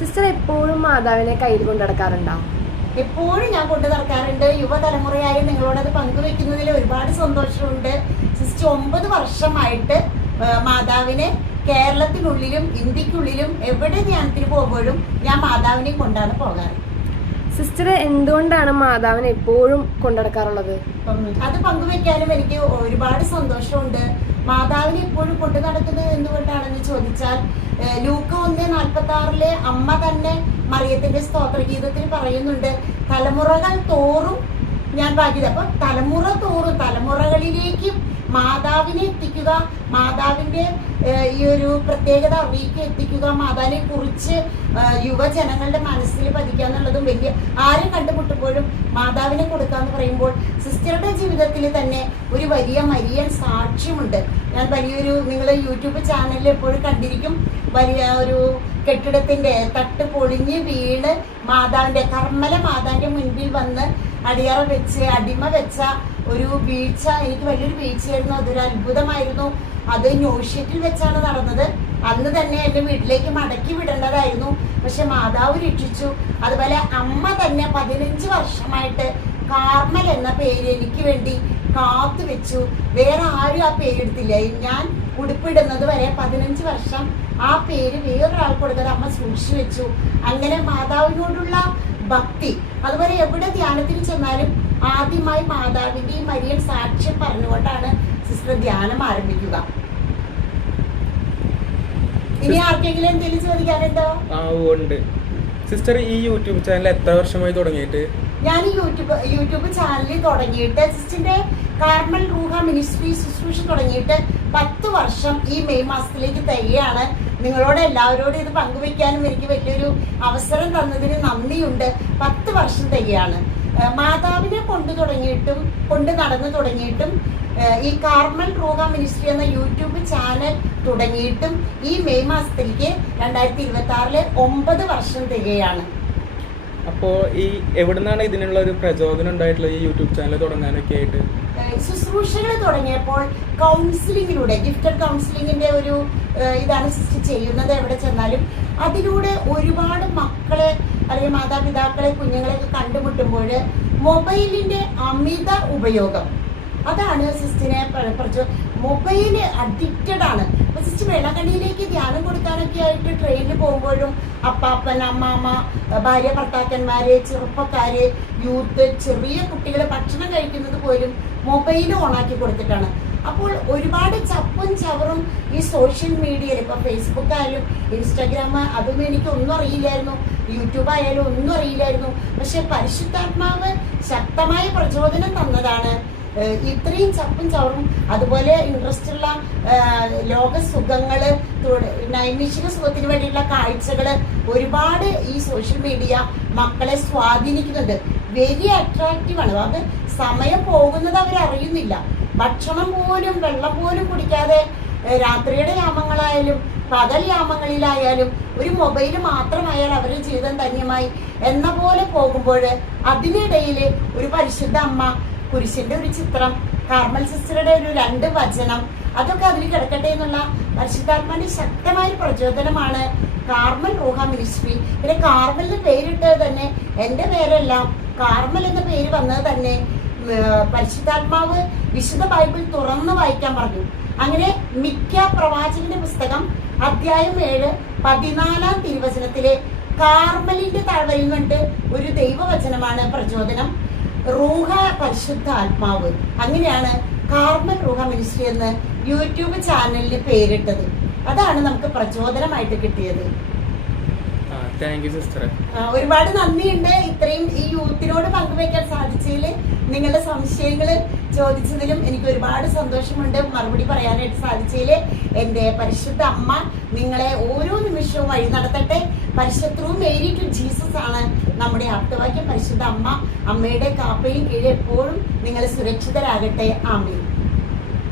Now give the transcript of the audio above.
Sister എപ്പോഴും മാതാവിനെ കയ്യിൽ കൊണ്ടു നടക്കാറുണ്ടോ? എപ്പോഴും ഞാൻ കൊണ്ടു നടക്കാറുണ്ട്. യുവതലമുറയായി നിങ്ങളോടത് പങ്കുവെക്കുന്നതിൽ ഒരുപാട് സന്തോഷമുണ്ട്. സിസ്റ്റർ 9 വർഷമായിട്ട് മാതാവിനെ കേരളത്തിനുള്ളിലും ഇന്ത്യക്കുള്ളിലും എവിടെ ധ്യാനത്തിന് പോകുമ്പോഴും ഞാൻ മാതാവിനെ കൊണ്ടാണ് പോകാറ്. സിസ്റ്റർ എന്തുകൊണ്ടാണ് മാതാവിനെ എപ്പോഴും കൊണ്ടുനടക്കാറുള്ളത്? അത് പങ്കുവെക്കാനും എനിക്ക് ഒരുപാട് സന്തോഷമുണ്ട്. മാതാവിനെ എപ്പോഴും കൊണ്ടു നടക്കുന്നത് എന്തുകൊണ്ടാണെന്ന് ചോദിച്ചാൽ, ലൂക്ക 1:46 അമ്മ തന്നെ മറിയത്തിന്റെ സ്തോത്രഗീതത്തിൽ പറയുന്നുണ്ട്, തലമുറകൾ തോറും ഞാൻ ഭാഗ്യത. അപ്പൊ തലമുറ തോറും തലമുറകളിലേക്കും മാതാവിനെ എത്തിക്കുക, മാതാവിന്റെ ഈ ഒരു പ്രത്യേകത അറിയിക്കുക, എത്തിക്കുക, മാതാവിനെ കുറിച്ച് യുവജനങ്ങളുടെ മനസ്സിൽ പതിക്കുക എന്നുള്ളതും വലിയ, ആരും കണ്ടുമുട്ടുമ്പോഴും മാതാവിനെ കൊടുക്കാന്ന് പറയുമ്പോൾ സിസ്റ്ററുടെ ജീവിതത്തിൽ തന്നെ ഒരു വലിയ മരിയൻ സാക്ഷ്യമുണ്ട്. ഞാൻ വലിയൊരു, നിങ്ങൾ യൂട്യൂബ് ചാനലിൽ എപ്പോഴും കണ്ടിരിക്കും, വലിയ ഒരു കെട്ടിടത്തിന്റെ തട്ട് പൊളിഞ്ഞ് വീണ് മാതാവിന്റെ കർമ്മല മാതാവിന്റെ മുൻപിൽ വന്ന് അടിയറ വെച്ച് അടിമ വെച്ച ഒരു വീഴ്ച. എനിക്ക് വലിയൊരു വീഴ്ചയായിരുന്നു, അതൊരു അത്ഭുതമായിരുന്നു. അത് ന്യൂഷീറ്റിൽ വെച്ചാണ് നടന്നത്. അന്ന് തന്നെ എന്റെ വീട്ടിലേക്ക് മടക്കി വിടേണ്ടതായിരുന്നു, പക്ഷെ മാതാവ് രക്ഷിച്ചു. അതുപോലെ അമ്മ തന്നെ 15 വർഷമായിട്ട് കാർമൽ എന്ന പേര് എനിക്ക് വേണ്ടി കാത്തു വെച്ചു. വേറെ ആരും ആ പേരെടുത്തില്ല. ഞാൻ ഉടുപ്പിടുന്നത് വരെ 15 വർഷം ആ പേര് വേറൊരാൾ കൊടുക്കാതെ അമ്മ സൂക്ഷിച്ചു വെച്ചു. അങ്ങനെ മാതാവിനോടുള്ള ഭക്തി, അതുപോലെ എവിടെ ധ്യാനത്തിന് ചെന്നാലും ആദ്യമായി മാതാവിന്റെ ഈ മരിയൻ സാക്ഷ്യം പറഞ്ഞുകൊണ്ടാണ് സിസ്റ്റർ ധ്യാനം ആരംഭിക്കുക. ഇനി ആർക്കെങ്കിലും എന്തെങ്കിലും ചോദിക്കാനുണ്ടോ? സിസ്റ്റർ ഈ യൂട്യൂബ് ചാനൽ എത്ര വർഷമായി തുടങ്ങിയിട്ട്? ഞാൻ ഈ യൂട്യൂബ് ചാനൽ തുടങ്ങിയിട്ട്, സിസ്റ്ററിന്റെ കാർമൽ റൂഹ മിനിസ്ട്രി ശുശ്രൂഷ തുടങ്ങിയിട്ട് 10 വർഷം ഈ മെയ് മാസത്തിലേക്ക് തികയാണ്. നിങ്ങളോട് എല്ലാവരോടും ഇത് പങ്കുവെക്കാനും എനിക്ക് വലിയൊരു അവസരം തന്നതിന് നന്ദിയുണ്ട്. 10 വർഷം തികയാണ്. മാതാവിനെ കൊണ്ട് നടന്നു തുടങ്ങിയിട്ടും ഈ കാർമൽ റൂഹ മിനിസ്ട്രി എന്ന യൂട്യൂബ് ചാനൽ തുടങ്ങിയിട്ടും ഈ മെയ് മാസത്തിലേക്ക് 2026 9 വർഷം തികയാണ്. അപ്പോൾ ഈ എവിടുന്നാണ് ഇതിനുള്ള ഒരു പ്രചോദനം ഉണ്ടായിട്ടുള്ളത്, ഈ യൂട്യൂബ് ചാനൽ തുടങ്ങാനൊക്കെ ആയിട്ട്? ശുശ്രൂഷകൾ തുടങ്ങിയപ്പോൾ കൗൺസിലിങ്ങിലൂടെ, ഗിഫ്റ്റഡ് കൗൺസിലിങ്ങിന്റെ ഒരു ഇതാണ് സിസ്റ്റർ ചെയ്യുന്നത്. എവിടെ ചെന്നാലും അതിലൂടെ ഒരുപാട് മക്കളെ അല്ലെങ്കിൽ മാതാപിതാക്കളെ കുഞ്ഞുങ്ങളെയൊക്കെ കണ്ടുമുട്ടുമ്പോൾ മൊബൈലിന്റെ അമിത ഉപയോഗം, അതാണ് സിസ്റ്റിനെ മൊബൈല് അഡിക്റ്റഡ് ആണ്. അപ്പൊ സിസ്റ്റർ വെള്ളക്കണ്ണിയിലേക്ക് ധ്യാനം കൊടുക്കാനൊക്കെ ആയിട്ട് ട്രെയിനിൽ പോകുമ്പോഴും അപ്പാപ്പൻ, അമ്മാമ്മ, ഭാര്യ ഭർത്താക്കന്മാര്, ചെറുപ്പക്കാര്, യൂത്ത്, ചെറിയ കുട്ടികളെ ഭക്ഷണം കഴിക്കുന്നത് പോലും മൊബൈൽ ഓണാക്കി കൊടുത്തിട്ടാണ്. അപ്പോൾ ഒരുപാട് ചപ്പും ചവറും ഈ സോഷ്യൽ മീഡിയയിൽ, ഇപ്പൊ ഫേസ്ബുക്ക് ആയാലും ഇൻസ്റ്റാഗ്രാം, അതൊന്നും എനിക്കൊന്നും അറിയില്ലായിരുന്നു, യൂട്യൂബ് ആയാലും ഒന്നും അറിയില്ലായിരുന്നു. പക്ഷെ പരിശുദ്ധാത്മാവ് ശക്തമായ പ്രചോദനം തന്നതാണ് ഇത്രയും ചപ്പും ചവറും. അതുപോലെ ഇൻട്രസ്റ്റ് ഉള്ള ലോക സുഖങ്ങള്, നൈമിഷിക സുഖത്തിന് വേണ്ടിയുള്ള കാഴ്ചകള് ഒരുപാട് ഈ സോഷ്യൽ മീഡിയ മക്കളെ സ്വാധീനിക്കുന്നുണ്ട്. വെരി അട്രാക്റ്റീവ് ആണ്. അത് സമയം പോകുന്നത് അവരറിയുന്നില്ല. ഭക്ഷണം പോലും വെള്ളം പോലും കുടിക്കാതെ രാത്രിയുടെ യാമങ്ങളായാലും പകൽ യാമങ്ങളിലായാലും ഒരു മൊബൈൽ മാത്രമായാൽ അവരുടെ ജീവിതം ധന്യമായി എന്ന പോലെ പോകുമ്പോൾ അതിനിടയിൽ ഒരു പരിശുദ്ധ അമ്മ, കുരിശിന്റെ ഒരു ചിത്രം, കാർമൽ സിസ്റ്ററുടെ ഒരു 2 വചനം, അതൊക്കെ അതിൽ കിടക്കട്ടെ എന്നുള്ള പരിശുദ്ധാത്മാവിന്റെ ശക്തമായ പ്രചോദനമാണ് കാർമൽ റൂഹ മിനിസ്ട്രി. പിന്നെ കാർമലിന് പേരിട്ടത് തന്നെ എന്റെ പേരെല്ലാം കാർമൽ എന്ന പേര് വന്നത് തന്നെ പരിശുദ്ധാത്മാവ് വിശുദ്ധ ബൈബിൾ തുറന്നു വായിക്കാൻ പറഞ്ഞു. അങ്ങനെ മിക്ക പ്രവാചകന്റെ പുസ്തകം അധ്യായം 7 14 തിരുവചനത്തിലെ കാർമലിന്റെ താഴ്വരയിൽ നിന്നിട്ട് ഒരു ദൈവവചനമാണ് പ്രചോദനം. റൂഹ പരിശുദ്ധ ആത്മാവ്, അങ്ങനെയാണ് കാർമൽ റൂഹ മിനിസ്ട്രി എന്ന് യൂട്യൂബ് ചാനലിന് പേരിട്ടത്. അതാണ് നമുക്ക് പ്രചോദനമായിട്ട് കിട്ടിയത്. ഒരുപാട് നന്ദിയുണ്ട് ഇത്രയും ഈ യൂത്തിനോട് പങ്കുവയ്ക്കാൻ സാധിച്ചതിൽ. നിങ്ങളുടെ സംശയങ്ങൾ ചോദിച്ചതിലും എനിക്ക് ഒരുപാട് സന്തോഷമുണ്ട്. മറുപടി പറയാനായിട്ട് സാധിച്ചതിൽ എൻ്റെ പരിശുദ്ധ അമ്മ നിങ്ങളെ ഓരോ നിമിഷവും വഴി നടത്തട്ടെ. പരിശുദ്ധവും മേരി ടു ജീസസ് ആണ് നമ്മുടെ ആപ്തവാക്യം. പരിശുദ്ധ അമ്മ, അമ്മയുടെ കാപ്പയും കീഴിൽ എപ്പോഴും നിങ്ങൾ സുരക്ഷിതരാകട്ടെ. ആമേൻ.